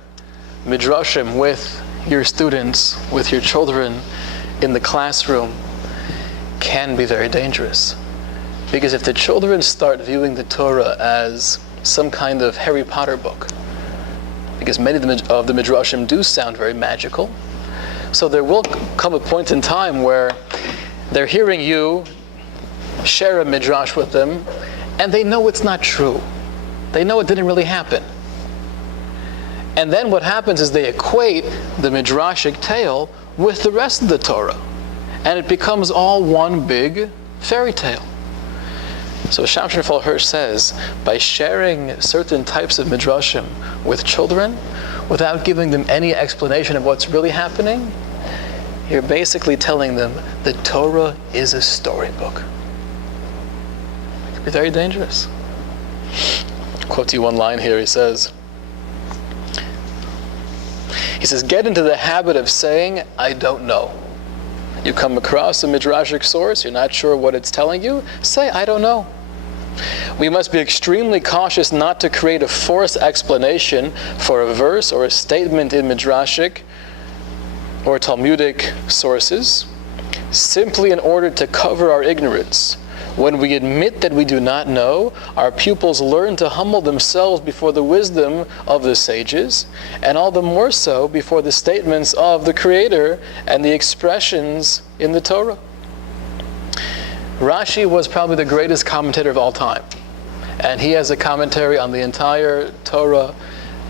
Midrashim with your students, with your children in the classroom, can be very dangerous. Because if the children start viewing the Torah as some kind of Harry Potter book, because many of the Midrashim do sound very magical, so there will come a point in time where they're hearing you share a Midrash with them, and they know it's not true. They know it didn't really happen. And then what happens is they equate the Midrashic tale with the rest of the Torah. And it becomes all one big fairy tale. So Shamshon Raphael Hirsch says, by sharing certain types of Midrashim with children, without giving them any explanation of what's really happening, you're basically telling them the Torah is a storybook. It can be very dangerous. I'll quote to you one line here. He says, get into the habit of saying, I don't know. You come across a Midrashic source, you're not sure what it's telling you, say, I don't know. We must be extremely cautious not to create a forced explanation for a verse or a statement in Midrashic or Talmudic sources, simply in order to cover our ignorance. When we admit that we do not know, our pupils learn to humble themselves before the wisdom of the sages, and all the more so before the statements of the Creator and the expressions in the Torah. Rashi was probably the greatest commentator of all time, and he has a commentary on the entire Torah,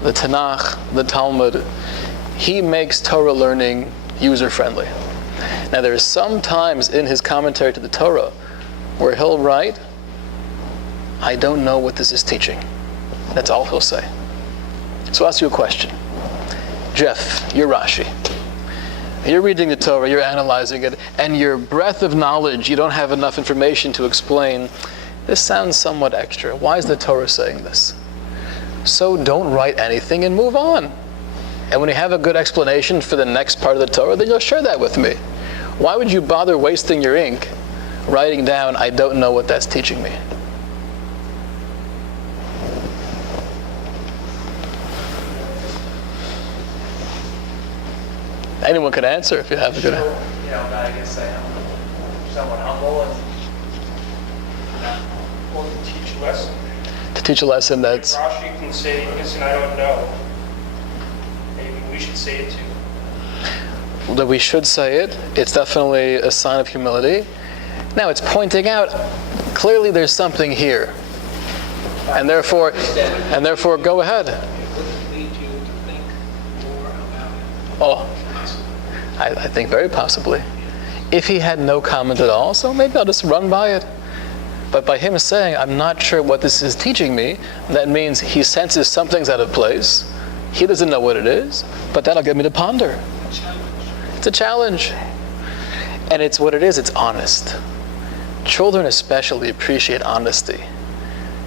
the Tanakh, the Talmud. He makes Torah learning user-friendly. Now there are some times in his commentary to the Torah where he'll write, I don't know what this is teaching. That's all he'll say. So I'll ask you a question. Jeff, you're Rashi. You're reading the Torah, you're analyzing it, and your breadth of knowledge, you don't have enough information to explain. This sounds somewhat extra. Why is the Torah saying this? So don't write anything and move on. And when you have a good explanation for the next part of the Torah, then you'll share that with me. Why would you bother wasting your ink writing down, I don't know what that's teaching me? Anyone can answer if you have a good answer. But I guess I am somewhat humble and Or to teach a lesson. To teach a lesson that's... If Rashi can say, listen, I don't know, maybe we should say it too. that we should say it. It's definitely a sign of humility. Now it's pointing out, clearly there's something here. And therefore go ahead. it would lead you to think more about it. Oh, I think very possibly. If he had no comment at all, so maybe I'll just run by it. But by him saying, I'm not sure what this is teaching me, that means he senses something's out of place. He doesn't know what it is, but that'll get me to ponder. It's a challenge. And it's what it is, it's honest. Children especially appreciate honesty.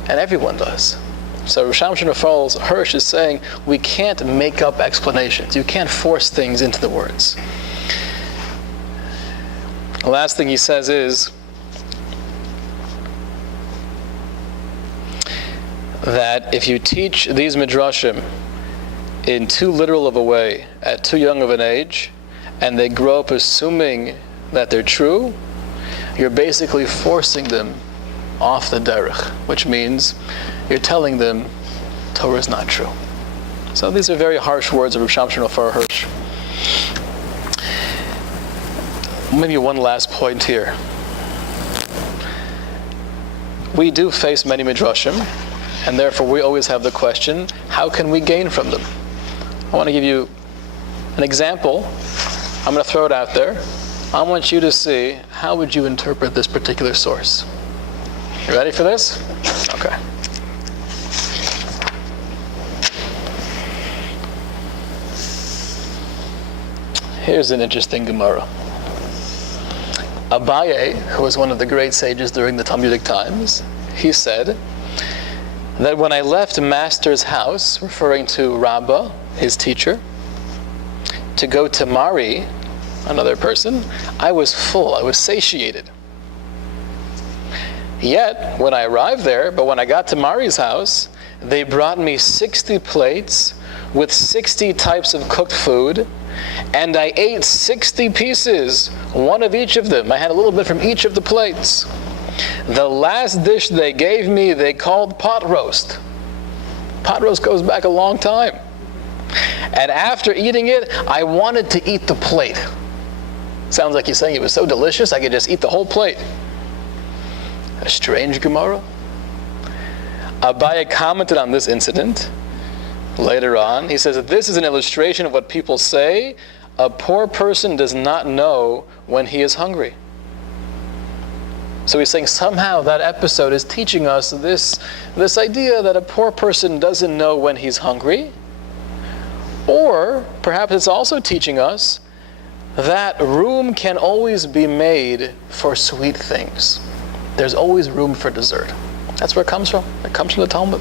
And everyone does. So Shamshon Raphael Hirsch is saying, we can't make up explanations. You can't force things into the words. The last thing he says is that if you teach these midrashim in too literal of a way, at too young of an age, and they grow up assuming that they're true, you're basically forcing them off the derech, which means you're telling them Torah is not true. So these are very harsh words of Rav Shamshon Raphael Hirsch. Maybe one last point here. We do face many midrashim, and therefore we always have the question, how can we gain from them? I want to give you an example. I'm going to throw it out there. I want you to see, how would you interpret this particular source? You ready for this? Okay. Here's an interesting Gemara. Abaye, who was one of the great sages during the Talmudic times, he said that when I left Master's house, referring to Rabbi, his teacher, to go to Mari, another person, I was full, I was satiated. Yet, when I arrived there, but when I got to Mari's house, they brought me 60 plates with 60 types of cooked food, and I ate 60 pieces, one of each of them. I had a little bit from each of the plates. The last dish they gave me, they called pot roast. Pot roast goes back a long time. And after eating it, I wanted to eat the plate. Sounds like he's saying it was so delicious, I could just eat the whole plate. A strange Gemara. Abaye commented on this incident. Later on, he says that this is an illustration of what people say, a poor person does not know when he is hungry. So he's saying somehow that episode is teaching us this idea that a poor person doesn't know when he's hungry. Or perhaps it's also teaching us that room can always be made for sweet things. There's always room for dessert. That's where it comes from. It comes from the Talmud.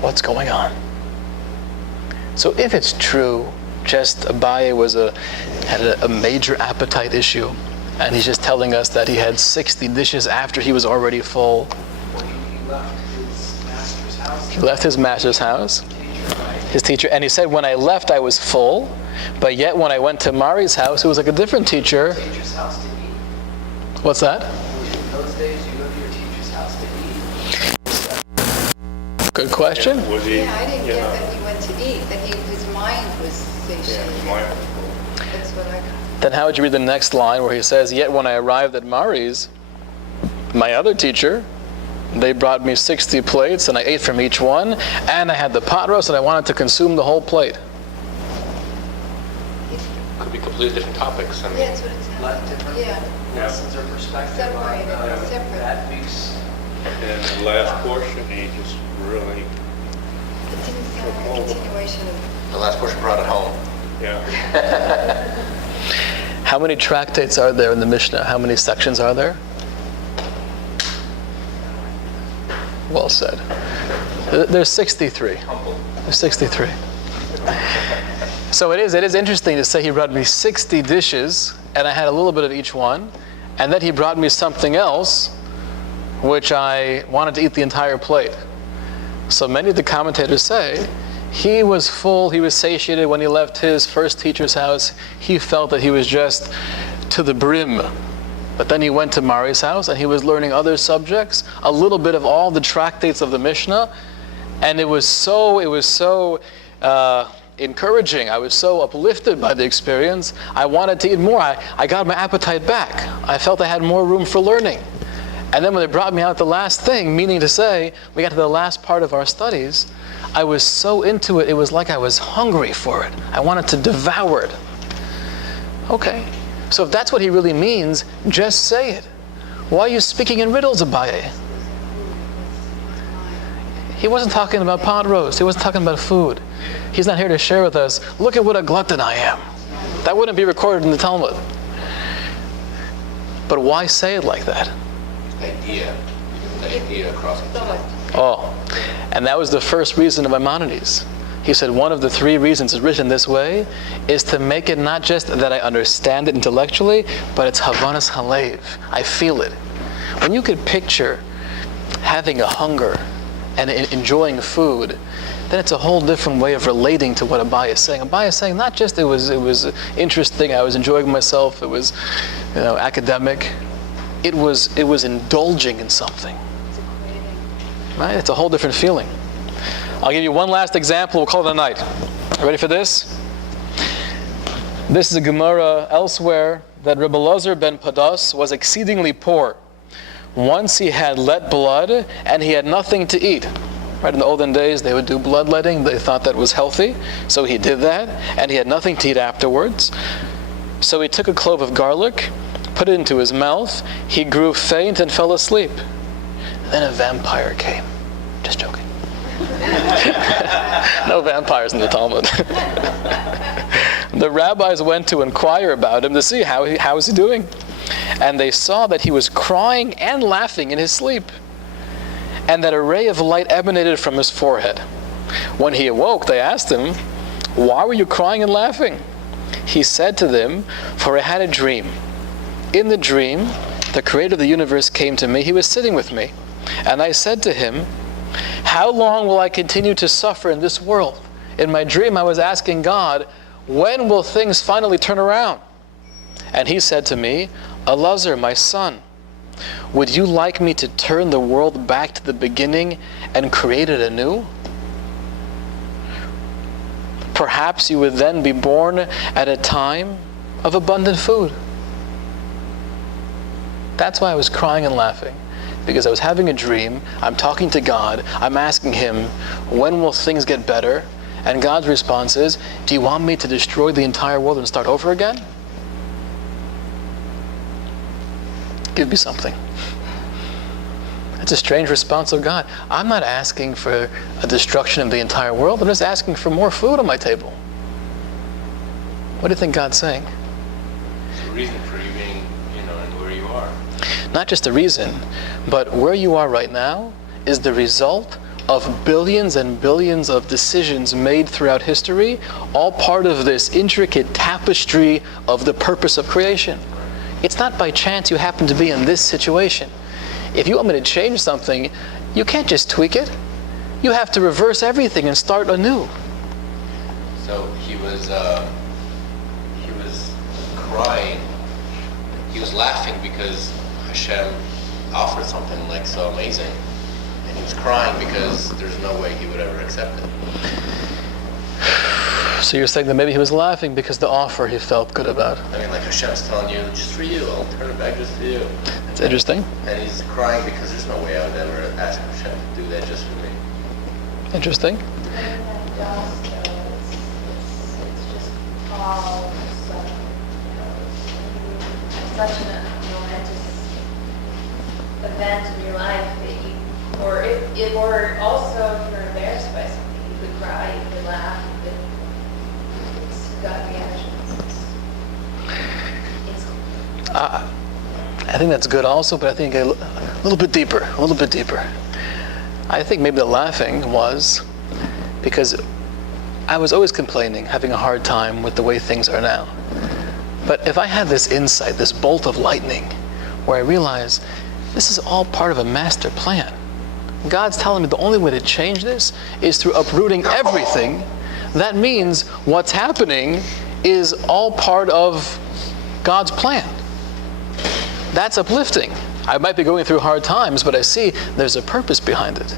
What's going on? So if it's true, just Abaye had a major appetite issue, and he's just telling us that he had 60 dishes after he was already full. He left his master's house, his teacher, and he said, when I left, I was full, but yet when I went to Mari's house, it was like a different teacher. Teacher's house to eat. What's that? In those days, you go to your teacher's house to eat. Good question. Was he? Yeah, I didn't get that he went to eat, that his mind was satiated. That's what I got. Then how would you read the next line where he says, yet when I arrived at Mari's, my other teacher, they brought me 60 plates and I ate from each one, and I had the pot roast and I wanted to consume the whole plate. Could be completely different topics. I mean, Yeah, that's what it sounds Let like. different Yeah. lessons or perspective Separated, on separate. that week's. And the last portion, he just really, It didn't sound like a continuation of, the last portion brought it home. yeah. How many tractates are there in the Mishnah? How many sections are there? Well said. There's 63. There's 63. So it is interesting to say he brought me 60 dishes, and I had a little bit of each one, and then he brought me something else, which I wanted to eat the entire plate. So many of the commentators say, he was full, he was satiated when he left his first teacher's house. He felt that he was just to the brim. But then he went to Mari's house and he was learning other subjects, a little bit of all the tractates of the Mishnah, and it was so encouraging. I was so uplifted by the experience. I wanted to eat more. I got my appetite back. I felt I had more room for learning. And then when they brought me out the last thing, meaning to say, we got to the last part of our studies, I was so into it, it was like I was hungry for it. I wanted to devour it. Okay, so if that's what he really means, just say it. Why are you speaking in riddles, Abaye? He wasn't talking about pot roast. He wasn't talking about food. He's not here to share with us, look at what a glutton I am. That wouldn't be recorded in the Talmud. But why say it like that? The idea across the top. Oh, and that was the first reason of Maimonides. He said one of the three reasons it's written this way is to make it not just that I understand it intellectually, but it's Havanas Halev. I feel it. When you could picture having a hunger and enjoying food, then it's a whole different way of relating to what Abaye is saying. Abaye is saying not just it was interesting, I was enjoying myself, it was academic. It was indulging in something. Right? It's a whole different feeling. I'll give you one last example. We'll call it a night. Ready for this? This is a Gemara elsewhere that Rabbi Elazar ben Padas was exceedingly poor. Once he had let blood and he had nothing to eat. Right, in the olden days they would do bloodletting. They thought that was healthy. So he did that and he had nothing to eat afterwards. So he took a clove of garlic, put it into his mouth. He grew faint and fell asleep. Then a vampire came. Just joking. No vampires in the Talmud. The rabbis went to inquire about him to see how is he doing. And they saw that he was crying and laughing in his sleep, and that a ray of light emanated from his forehead. When he awoke, they asked him, "Why were you crying and laughing?" He said to them, "For I had a dream. In the dream, the creator of the universe came to me. He was sitting with me. And I said to him, 'How long will I continue to suffer in this world?' In my dream, I was asking God, 'When will things finally turn around?' And he said to me, 'Elazar, my son, would you like me to turn the world back to the beginning and create it anew? Perhaps you would then be born at a time of abundant food.' That's why I was crying and laughing, because I was having a dream. I'm talking to God. I'm asking him, when will things get better? And God's response is, do you want me to destroy the entire world and start over again? Give me something." It's a strange response of God. I'm not asking for a destruction of the entire world. I'm just asking for more food on my table. What do you think God's saying? It's a reason for you being, and where you are. Not just a reason, but where you are right now is the result of billions and billions of decisions made throughout history, all part of this intricate tapestry of the purpose of creation. It's not by chance you happen to be in this situation. If you want me to change something, you can't just tweak it. You have to reverse everything and start anew. So he was crying. He was laughing because Hashem offered something like so amazing, and he was crying because there's no way he would ever accept it. So you're saying that maybe he was laughing because the offer he felt good about. I mean, like Hashem's telling you, just for you, I'll turn it back just for you. It's interesting. And he's crying because there's no way I would ever ask Hashem to do that just for me. Interesting. It's just all such a momentous event in your life that you, or also if you're embarrassed by something, you could cry, you could laugh, you could, it's gut reactions. I think that's good also, but I think a little bit deeper. I think maybe the laughing was because I was always complaining, having a hard time with the way things are now. But if I had this insight, this bolt of lightning, where I realize this is all part of a master plan. God's telling me the only way to change this is through uprooting everything. That means what's happening is all part of God's plan. That's uplifting. I might be going through hard times, but I see there's a purpose behind it.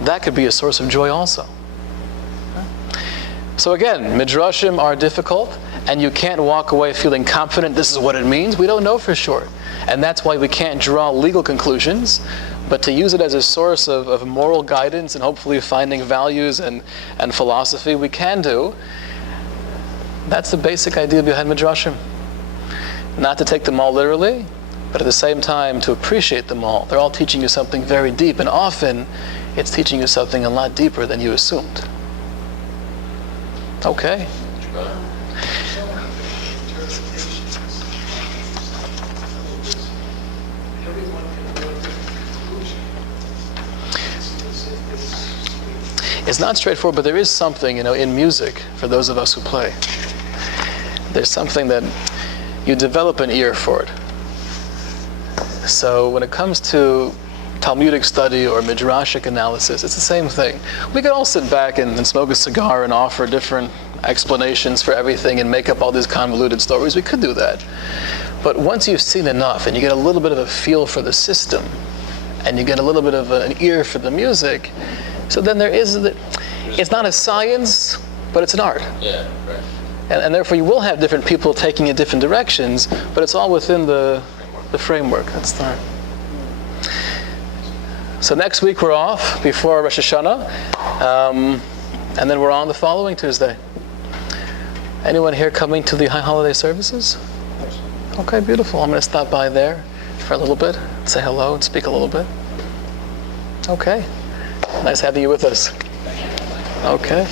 That could be a source of joy also. So again, Midrashim are difficult, and you can't walk away feeling confident this is what it means. We don't know for sure. And that's why we can't draw legal conclusions, but to use it as a source of moral guidance and hopefully finding values and philosophy we can do. That's the basic idea behind Midrashim. Not to take them all literally, but at the same time to appreciate them all. They're all teaching you something very deep, and often it's teaching you something a lot deeper than you assumed. Okay. It's not straightforward, but there is something, in music, for those of us who play. There's something that you develop an ear for it. So when it comes to Talmudic study or Midrashic analysis, it's the same thing. We could all sit back and smoke a cigar and offer different explanations for everything and make up all these convoluted stories. We could do that. But once you've seen enough and you get a little bit of a feel for the system and you get a little bit of an ear for the music, so then it's not a science, but it's an art. Yeah, right. And therefore you will have different people taking in different directions, but it's all within the framework. That's the... So next week we're off before Rosh Hashanah, and then we're on the following Tuesday. Anyone here coming to the high holiday services? Okay, beautiful. I'm going to stop by there for a little bit, say hello and speak a little bit. Okay. Nice having you with us. Okay.